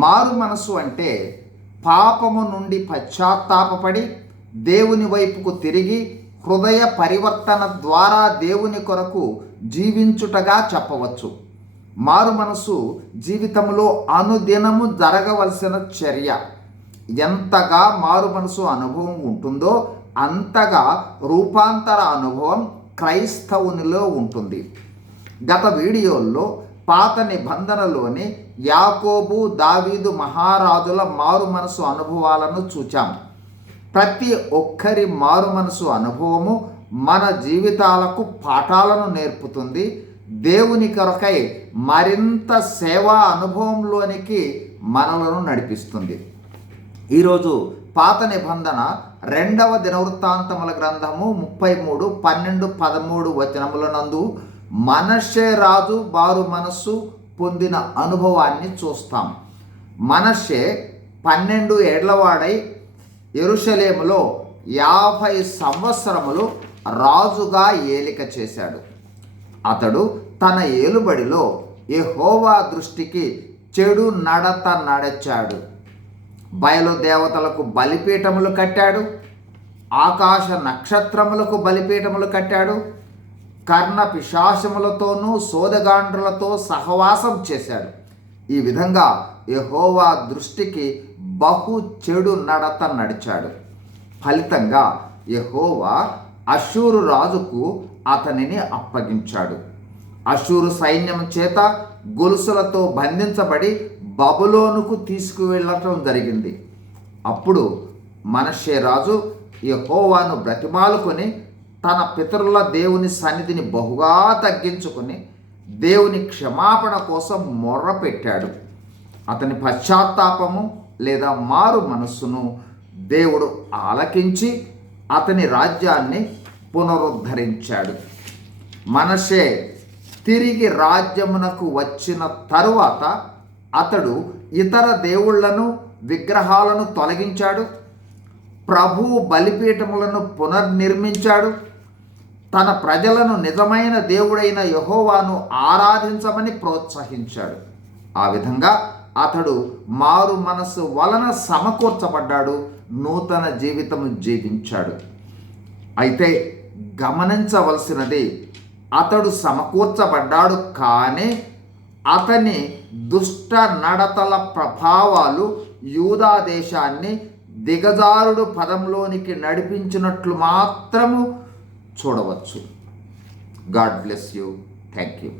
మారు మనసు అంటే పాపము నుండి పశ్చాత్తాపపడి దేవుని వైపుకు తిరిగి హృదయ పరివర్తన ద్వారా దేవుని కొరకు జీవించుటగా చెప్పవచ్చు. మారు మనసు జీవితంలో అనుదినము జరగవలసిన చర్య. ఎంతగా మారు మనసు అనుభవం ఉంటుందో అంతగా రూపాంతర అనుభవం క్రైస్తవునిలో ఉంటుంది. గత వీడియోల్లో పాత నిబంధనలోని యాకోబు, దావీదు మహారాజుల మారు మనసు అనుభవాలను చూచాం. ప్రతి ఒక్కరి మారు మనసు అనుభవము మన జీవితాలకు పాఠాలను నేర్పుతుంది. దేవుని కొరకై మరింత సేవా అనుభవంలోనికి మనలను నడిపిస్తుంది. ఈరోజు పాత నిబంధన 2వ దినవృత్తాంతముల గ్రంథము 33, 12, 13 వచనముల నందు మనష్షే రాజు మారు మనస్సు పొందిన అనుభవాన్ని చూస్తాం. మనష్షే 12 ఏళ్లవాడై యెరూషలేములో 50 సంవత్సరములు రాజుగా ఏలిక చేశాడు. అతడు తన ఏలుబడిలో యెహోవా దృష్టికి చెడు నడత నడిచాడు. బయలుదేవతలకు బలిపీఠములు కట్టాడు. ఆకాశ నక్షత్రములకు బలిపీఠములు కట్టాడు. కర్ణ పిశాచములతోనూ సోదగాండ్రులతో సహవాసం చేశాడు. ఈ విధంగా యెహోవా దృష్టికి బహు చెడు నడత నడిచాడు. ఫలితంగా యెహోవా అష్షూరు రాజుకు అతనిని అప్పగించాడు. అష్షూరు సైన్యం చేత గొలుసులతో బంధించబడి బబులోనుకు తీసుకువెళ్ళటం జరిగింది. అప్పుడు మనష్షే రాజు యెహోవాను బ్రతిమాలుకొని తన పితరుల దేవుని సన్నిధిని బహుగా తగ్గించుకొని దేవుని క్షమాపణ కోసం మొర్రపెట్టాడు. అతని పశ్చాత్తాపము లేదా మారు మనస్సును దేవుడు ఆలకించి అతని రాజ్యాన్ని పునరుద్ధరించాడు. మనష్షే తిరిగి రాజ్యమునకు వచ్చిన తరువాత అతడు ఇతర దేవుళ్లను విగ్రహాలను తొలగించాడు. ప్రభువు బలిపీఠములను పునర్నిర్మించాడు. తన ప్రజలను నిజమైన దేవుడైన యెహోవాను ఆరాధించమని ప్రోత్సహించాడు. ఆ విధంగా అతడు మారు మనసు వలన సమకూర్చబడ్డాడు, నూతన జీవితము జీవించాడు. అయితే గమనించవలసినది, అతడు సమకూర్చబడ్డాడు, కానీ అతని దుష్ట నడతల ప్రభావాలు యూదా దేశాన్ని దిగజారుడు పదంలోనికి నడిపించినట్లు మాత్రము చూడవచ్చు. God bless you. Thank you.